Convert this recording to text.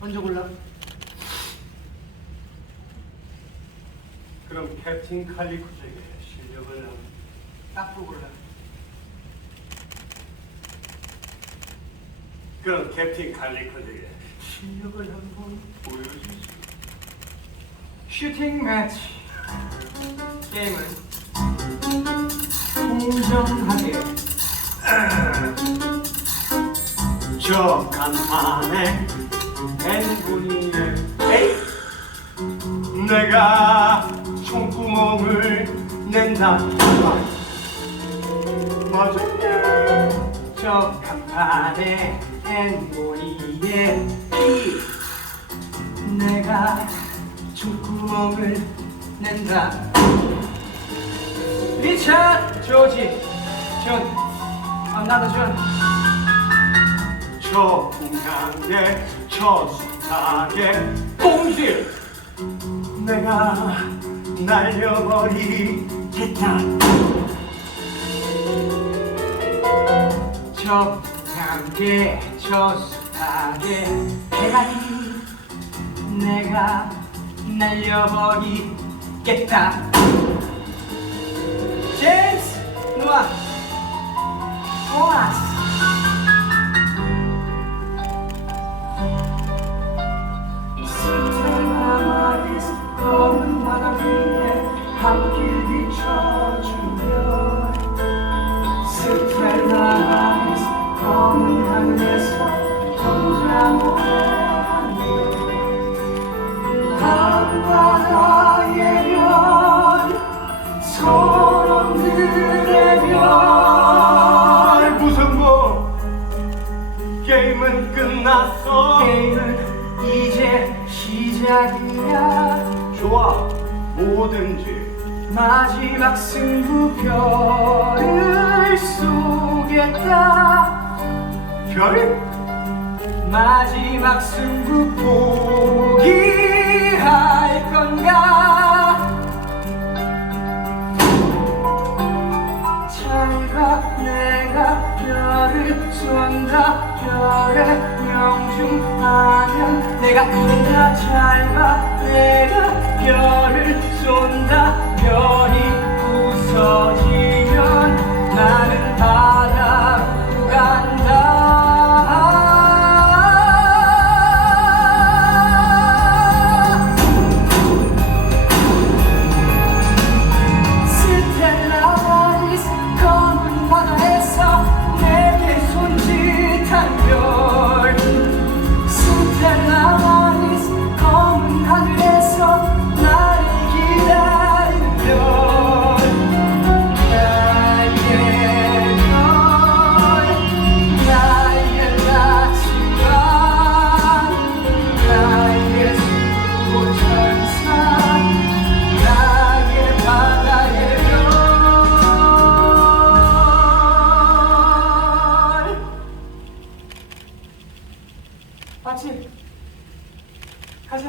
먼저 골라. 그럼 캡틴 칼리코에게 실력을 딱보 골라. 그럼 캡틴 칼리코에게 실력을 한번 보여주시오. 슈팅 매치. 게임은 공정하게 저 간판에 N분의 A 내가 총구멍을 낸다. 맞았냐 저 간판에 P 내가 족구멍을 낸다. 리차드 조지 존 아, 나도 존 저 풍향에 저 숱하게 꽁질 내가 날려버리겠다. 저 향기에 저 숱하게 대가리 내가 날려버리겠다 게임은 끝났어. 게임은 이제 시작이야. 좋아. 뭐든지. 마지막 승부 별을 쏘겠다. 별? 마지막 승부 포기 별의 명중하면 내가 이긴다 잘가 내가 별을 好吃